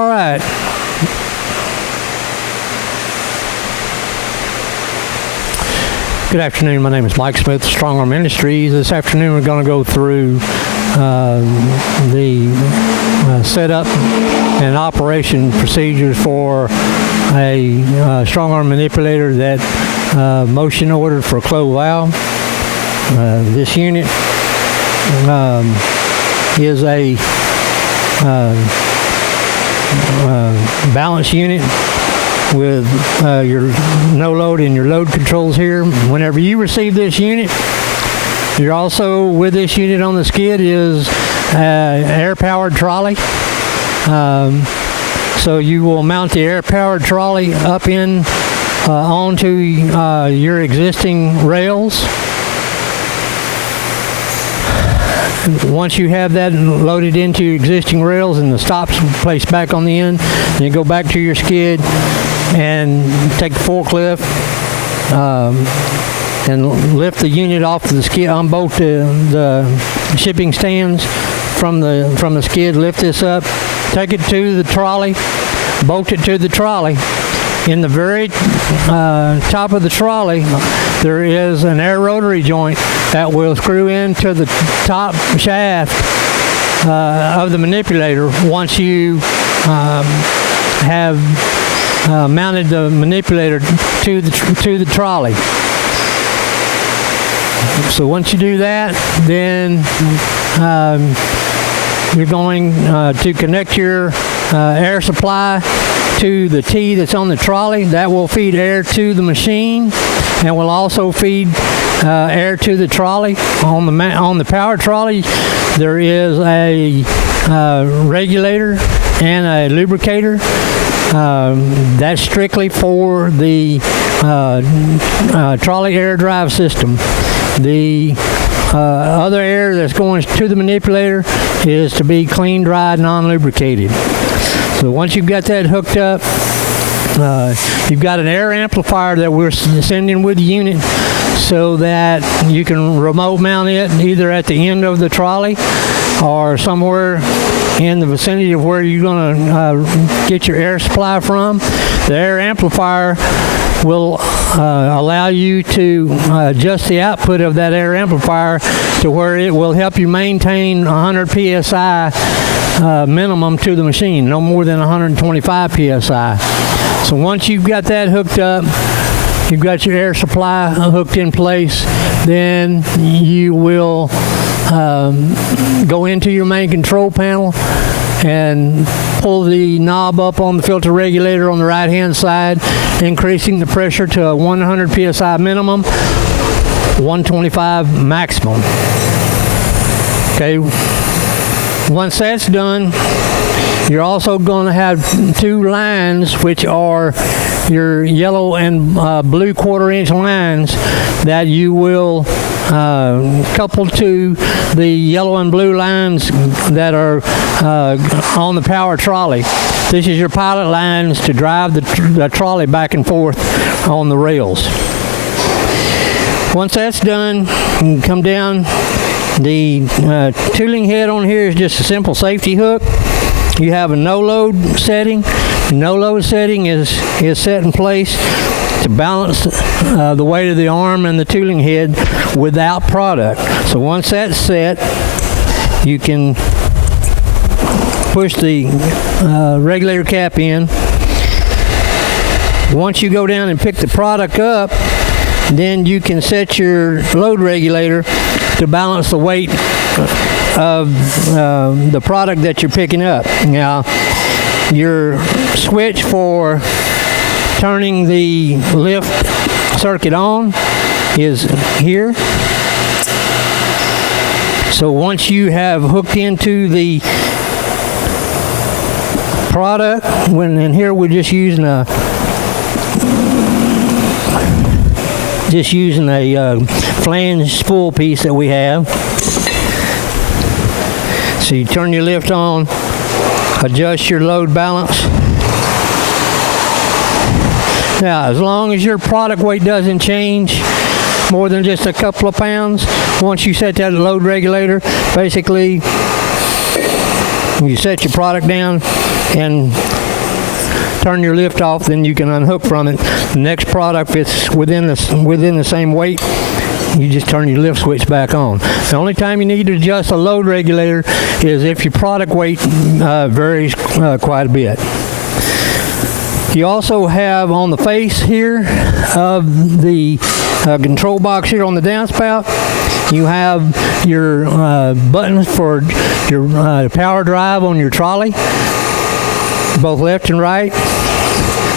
All right. Good afternoon. My name is Mike Smith, Strong Arm Industries. This afternoon we're going to go through the setup and operation procedures for a strong arm manipulator that motion ordered for a clove valve. This unit is a balance unit with your no load and your load controls here. Whenever you receive this unit, you're also with this unit on the skid is air-powered trolley. So you will mount the air-powered trolley up in onto your existing rails. Once you have that loaded into your existing rails and the stops placed back on the end, then you go back to your skid and take the forklift and lift the unit off the skid, unbolt the shipping stands from the skid, lift this up, take it to the trolley, bolt it to the trolley. In the very top of the trolley, there is an air rotary joint that will screw into the top shaft of the manipulator once you have mounted the manipulator to the trolley. So once you do that, then you're going to connect your air supply to the T that's on the trolley. That will feed air to the machine and will also feed air to the trolley. On the power trolley, there is a regulator and a lubricator. That's strictly for the trolley air drive system. The other air that's going to the manipulator is to be clean, dried, non-lubricated. So once you've got that hooked up, you've got an air amplifier that we're sending with the unit so that you can remote mount it either at the end of the trolley or somewhere in the vicinity of where you're going to get your air supply from. The air amplifier will allow you to adjust the output of that air amplifier to where it will help you maintain 100 psi minimum to the machine, no more than 125 psi. So once you've got that hooked up, you've got your air supply hooked in place, then you will go into your main control panel and pull the knob up on the filter regulator on the right hand side, increasing the pressure to a 100 psi minimum, 125 maximum. Okay, once that's done, you're also going to have two lines, which are your yellow and blue 1/4-inch lines that you will couple to the yellow and blue lines that are on the power trolley. This is your pilot lines to drive the trolley back and forth on the rails. Once that's done, you can come down. The tooling head on here is just a simple safety hook. You have a no-load setting. The no-load setting is set in place to balance the weight of the arm and the tooling head without product. So once that's set, you can push the regulator cap in. Once you go down and pick the product up, then you can set your load regulator to balance the weight of the product that you're picking up. Now, your switch for turning the lift circuit on is here. So once you have hooked into the product, in here we're just using a flange spool piece that we have. So you turn your lift on, adjust your load balance. Now, as long as your product weight doesn't change more than just a couple of pounds, once you set that load regulator, basically you set your product down, and turn your lift off, then you can unhook from it. The next product, if it's within the same weight, you just turn your lift switch back on. The only time you need to adjust a load regulator is if your product weight varies quite a bit. You also have on the face here of the control box here on the downspout, you have your buttons for your power drive on your trolley, both left and right.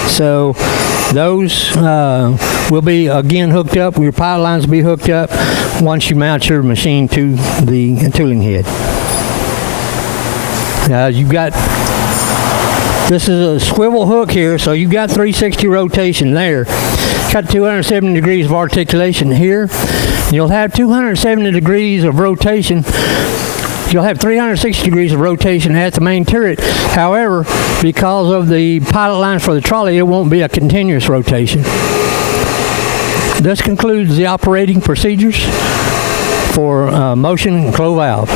So those will be again hooked up. Your pilot lines will be hooked up once you mount your machine to the tooling head. You've got, this is a swivel hook here, so you've got 360 rotation there. Got 270 degrees of articulation here. You'll have 270 degrees of rotation. You'll have 360 degrees of rotation at the main turret. However, because of the pilot lines for the trolley, it won't be a continuous rotation. This concludes the operating procedures for motion and flow valve.